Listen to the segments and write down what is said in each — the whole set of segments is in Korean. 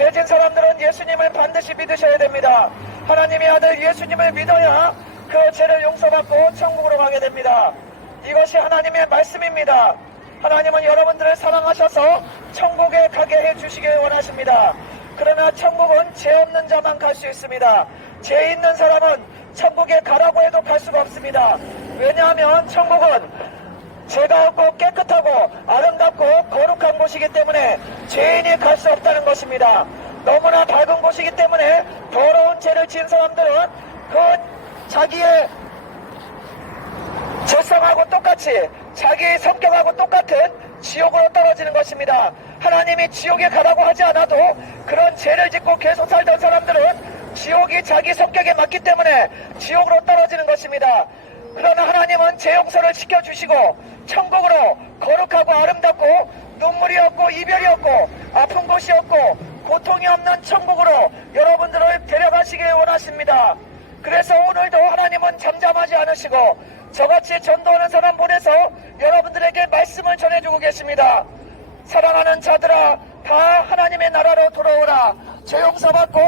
죄진 사람들은 예수님을 반드시 믿으셔야 됩니다. 하나님의 아들 예수님을 믿어야 그 죄를 용서받고 천국으로 가게 됩니다. 이것이 하나님의 말씀입니다. 하나님은 여러분들을 사랑하셔서 천국에 가게 해주시길 원하십니다. 그러나 천국은 죄 없는 자만 갈 수 있습니다. 죄 있는 사람은 천국에 가라고 해도 갈 수가 없습니다. 왜냐하면 천국은 죄가 없고 깨끗하고 아름답고 거룩한 곳이기 때문에 죄인이 갈 수 없다는 것입니다. 너무나 밝은 곳이기 때문에 더러운 죄를 지은 사람들은 그 자기의 죄성하고 똑같이 자기의 성격하고 똑같은 지옥으로 떨어지는 것입니다. 하나님이 지옥에 가라고 하지 않아도 그런 죄를 짓고 계속 살던 사람들은 지옥이 자기 성격에 맞기 때문에 지옥으로 떨어지는 것입니다. 그러나 하나님은 죄 용서를 시켜주시고 천국으로 거룩하고 아름답고 눈물이 없고 이별이 없고 아픈 곳이 없고 고통이 없는 천국으로 여러분들을 데려가시길 원하십니다. 그래서 오늘도 하나님은 잠잠하지 않으시고 저같이 전도하는 사람 보내서 여러분들에게 말씀을 전해주고 계십니다. 사랑하는 자들아, 다 하나님의 나라로 돌아오라. 죄 용서받고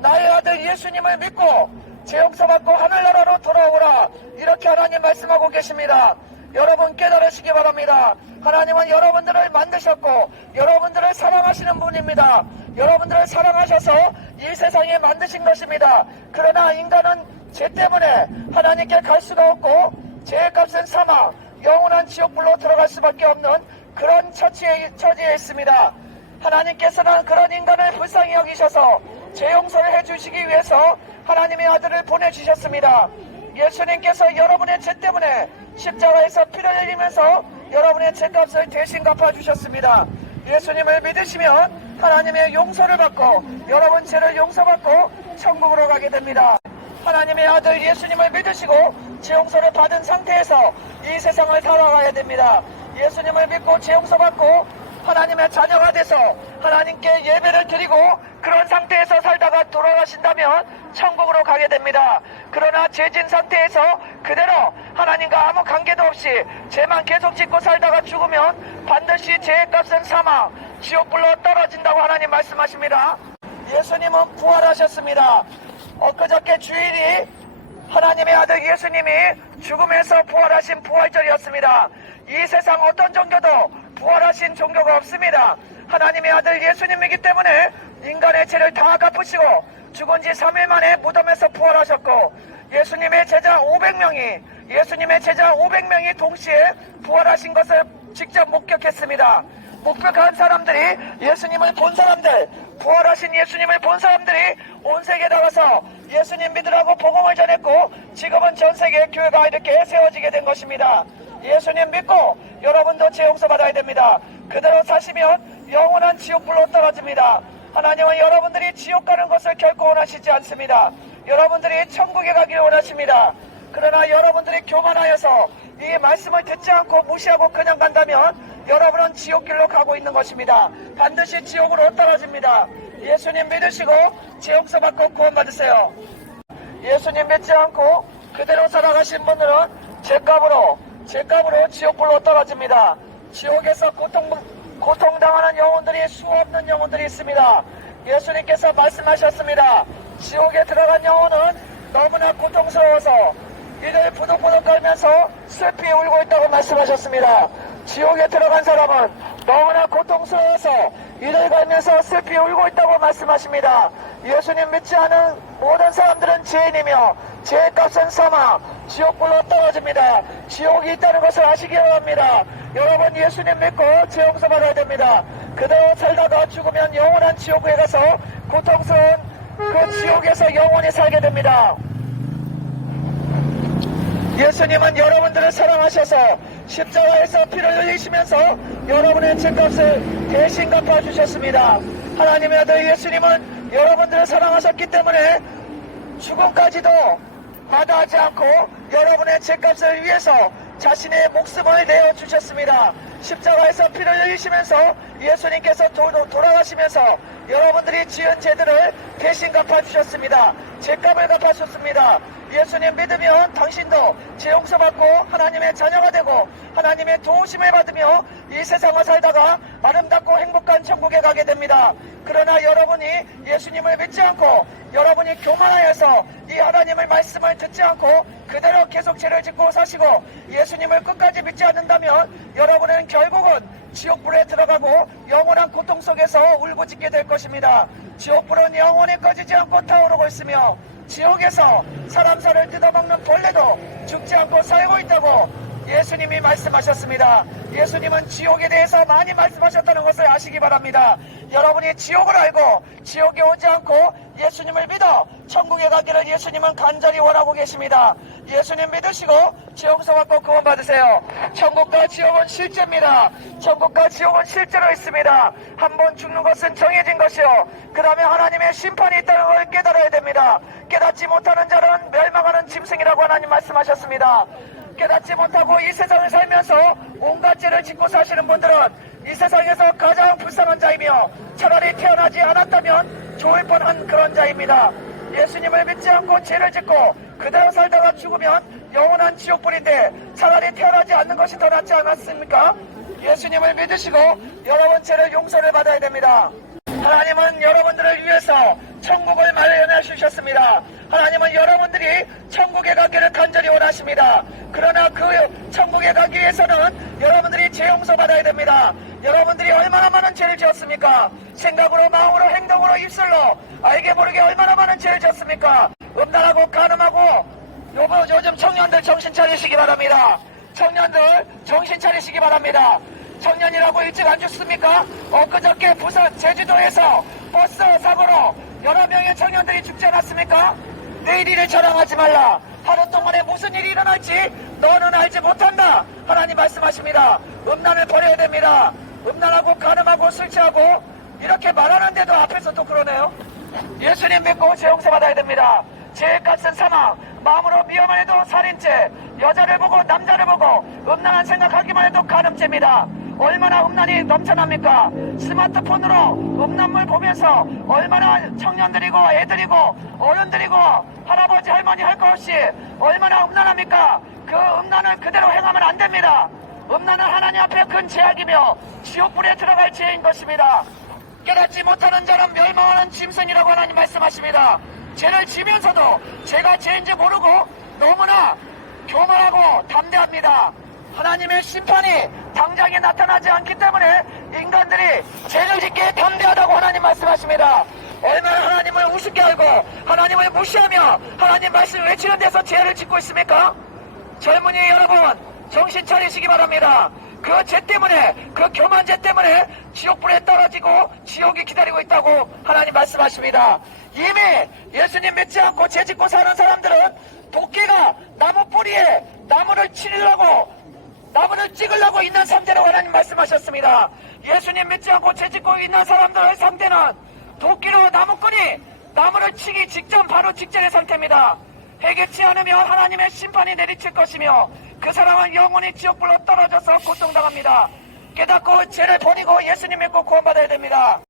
나의 아들 예수님을 믿고 죄 용서받고 하늘나라로 돌아오라. 이렇게 하나님 말씀하고 계십니다. 여러분 깨달으시기 바랍니다. 하나님은 여러분들을 만드셨고 여러분들을 사랑하시는 분입니다. 여러분들을 사랑하셔서 이 세상에 만드신 것입니다. 그러나 인간은 죄 때문에 하나님께 갈 수가 없고 죄의 값은 사망, 영원한 지옥불로 들어갈 수밖에 없는 그런 처지에 있습니다. 하나님께서는 그런 인간을 불쌍히 여기셔서 죄 용서를 해주시기 위해서 하나님의 아들을 보내주셨습니다. 예수님께서 여러분의 죄 때문에 십자가에서 피를 흘리면서 여러분의 죄값을 대신 갚아주셨습니다. 예수님을 믿으시면 하나님의 용서를 받고 여러분 죄를 용서받고 천국으로 가게 됩니다. 하나님의 아들 예수님을 믿으시고 죄 용서를 받은 상태에서 이 세상을 살아가야 됩니다. 예수님을 믿고 죄 용서받고 하나님의 자녀가 돼서 하나님께 예배를 드리고 그런 상태에서 살다가 돌아가신다면 천국으로 가게 됩니다. 그러나 죄진 상태에서 그대로 하나님과 아무 관계도 없이 죄만 계속 짓고 살다가 죽으면 반드시 죄의 값은 사망, 지옥불로 떨어진다고 하나님 말씀하십니다. 예수님은 부활하셨습니다. 엊그저께 주일이 하나님의 아들 예수님이 죽음에서 부활하신 부활절이었습니다. 이 세상 어떤 종교도 부활하신 종교가 없습니다. 하나님의 아들 예수님이기 때문에 인간의 죄를 다 갚으시고 죽은 지 3일 만에 무덤에서 부활하셨고 예수님의 제자 500명이 동시에 부활하신 것을 직접 목격했습니다. 목격한 사람들이 예수님을 본 사람들, 부활하신 예수님을 본 사람들이 온 세계에 나가서 예수님 믿으라고 복음을 전했고 지금은 전 세계 교회가 이렇게 세워지게 된 것입니다. 예수님 믿고 여러분도 죄 용서 받아야 됩니다. 그대로 사시면 영원한 지옥불로 떨어집니다. 하나님은 여러분들이 지옥 가는 것을 결코 원하시지 않습니다. 여러분들이 천국에 가기를 원하십니다. 그러나 여러분들이 교만하여서 이 말씀을 듣지 않고 무시하고 그냥 간다면 여러분은 지옥길로 가고 있는 것입니다. 반드시 지옥으로 떨어집니다. 예수님 믿으시고 죄 용서 받고 구원받으세요. 예수님 믿지 않고 그대로 살아가신 분들은 죄값으로 지옥불로 떨어집니다. 지옥에서 고통당하는 영혼들이 수없는 영혼들이 있습니다. 예수님께서 말씀하셨습니다. 지옥에 들어간 영혼은 너무나 고통스러워서 이들 부득부득 떨면서 슬피 울고 있다고 말씀하셨습니다. 지옥에 들어간 사람은 너무나 고통스러워서 이를 갈면서 슬피 울고 있다고 말씀하십니다. 예수님 믿지 않은 모든 사람들은 죄인이며 죄의 값은 사망, 지옥불로 떨어집니다. 지옥이 있다는 것을 아시기 바랍니다. 여러분 예수님 믿고 죄 용서 받아야 됩니다. 그대로 살다가 죽으면 영원한 지옥에 가서 고통스러운 그 지옥에서 영원히 살게 됩니다. 예수님은 여러분들을 사랑하셔서 십자가에서 피를 흘리시면서 여러분의 죄값을 대신 갚아주셨습니다. 하나님의 아들 예수님은 여러분들을 사랑하셨기 때문에 죽음까지도 마다하지 않고 여러분의 죄값을 위해서 자신의 목숨을 내어주셨습니다. 십자가에서 피를 흘리시면서 예수님께서 돌아가시면서 여러분들이 지은 죄들을 대신 갚아주셨습니다. 죄값을 갚아주셨습니다. 예수님 믿으면 당신도 죄 용서받고 하나님의 자녀가 되고 하나님의 도우심을 받으며 이 세상을 살다가 아름답고 행복한 천국에 가게 됩니다. 그러나 여러분이 예수님을 믿지 않고 여러분이 교만하여서 이 하나님의 말씀을 듣지 않고 그대로 계속 죄를 짓고 사시고 예수님을 끝까지 믿지 않는다면 여러분은 결국은 지옥불에 들어가고 영원한 고통 속에서 울부짖게 될 것입니다. 지옥불은 영원히 꺼지지 않고 타오르고 있으며 지옥에서 사람 살을 뜯어먹는 벌레도 죽지 않고 살고 있다고 예수님이 말씀하셨습니다. 예수님은 지옥에 대해서 많이 말씀하셨다는 것을 아시기 바랍니다. 여러분이 지옥을 알고 지옥에 오지 않고 예수님을 믿어 천국에 가기를 예수님은 간절히 원하고 계십니다. 예수님 믿으시고 지옥서 받고 구원 받으세요. 천국과 지옥은 실제입니다. 천국과 지옥은 실제로 있습니다. 한번 죽는 것은 정해진 것이요, 그 다음에 하나님의 심판이 있다는 걸 깨달아야 됩니다. 깨닫지 못하는 자는 멸망하는 짐승이라고 하나님 말씀하셨습니다. 깨닫지 못하고 이 세상을 살면서 온갖 죄를 짓고 사시는 분들은 이 세상에서 가장 불쌍한 자이며 차라리 태어나지 않았다면 좋을 뻔한 그런 자입니다. 예수님을 믿지 않고 죄를 짓고 그대로 살다가 죽으면 영원한 지옥불인데 차라리 태어나지 않는 것이 더 낫지 않았습니까? 예수님을 믿으시고 여러분 죄를 용서를 받아야 됩니다. 하나님은 여러분들을 위해서 천국을 마련해 주셨습니다. 하나님은 여러분들이 천국에 가기를 간절히 원하십니다. 그러나 그 천국에 가기 위해서는 여러분들이 죄 용서 받아야 됩니다. 여러분들이 얼마나 많은 죄를 지었습니까? 생각으로, 마음으로, 행동으로, 입술로 알게 모르게 얼마나 많은 죄를 지었습니까? 음란하고 간음하고 요즘 청년들 정신 차리시기 바랍니다. 청년들 정신 차리시기 바랍니다. 청년이라고 일찍 안 죽습니까? 엊그저께 부산 제주도에서 버스 사고로 여러 명의 청년들이 죽지 않았습니까? 내일 일을 자랑하지 말라. 하루 동안에 무슨 일이 일어날지 너는 알지 못한다. 하나님 말씀하십니다. 음란을 버려야 됩니다. 음란하고 간음하고 술 취하고 이렇게 말하는데도 앞에서 또 그러네요. 예수님 믿고 죄 용서 받아야 됩니다. 죄의 값은 사망, 마음으로 미워만 해도 살인죄, 여자를 보고 남자를 보고 음란한 생각하기만 해도 간음죄입니다. 얼마나 음란이 넘쳐납니까? 스마트폰으로 음란물 보면서 얼마나 청년들이고 애들이고 어른들이고 할아버지 할머니 할 것 없이 얼마나 음란합니까? 그 음란을 그대로 행하면 안 됩니다. 음란은 하나님 앞에 큰 죄악이며 지옥불에 들어갈 죄인 것입니다. 깨닫지 못하는 자는 멸망하는 짐승이라고 하나님 말씀하십니다. 죄를 지면서도 죄가 죄인지 모르고 너무나 교만하고 담대합니다. 하나님의 심판이 당장에 나타나지 않기 때문에 인간들이 죄를 짓기에 담대하다고 하나님 말씀하십니다. 얼마나 하나님을 우습게 알고 하나님을 무시하며 하나님 말씀을 외치는 데서 죄를 짓고 있습니까? 젊은이 여러분 정신 차리시기 바랍니다. 그 죄 때문에, 그 교만죄 때문에 지옥불에 떨어지고 지옥이 기다리고 있다고 하나님 말씀하십니다. 이미 예수님 믿지 않고 죄 짓고 사는 사람들은 도끼가 나무 뿌리에 나무를 치려고 나무를 찍으려고 있는 상태라고 하나님 말씀하셨습니다. 예수님 믿지 않고 죄 짓고 있는 사람들의 상태는 도끼로 나무꾼이 나무를 치기 직전 바로 직전의 상태입니다. 해결치 않으면 하나님의 심판이 내리칠 것이며 그 사람은 영원히 지옥불로 떨어져서 고통당합니다. 깨닫고 죄를 버리고 예수님 믿고 구원받아야 됩니다.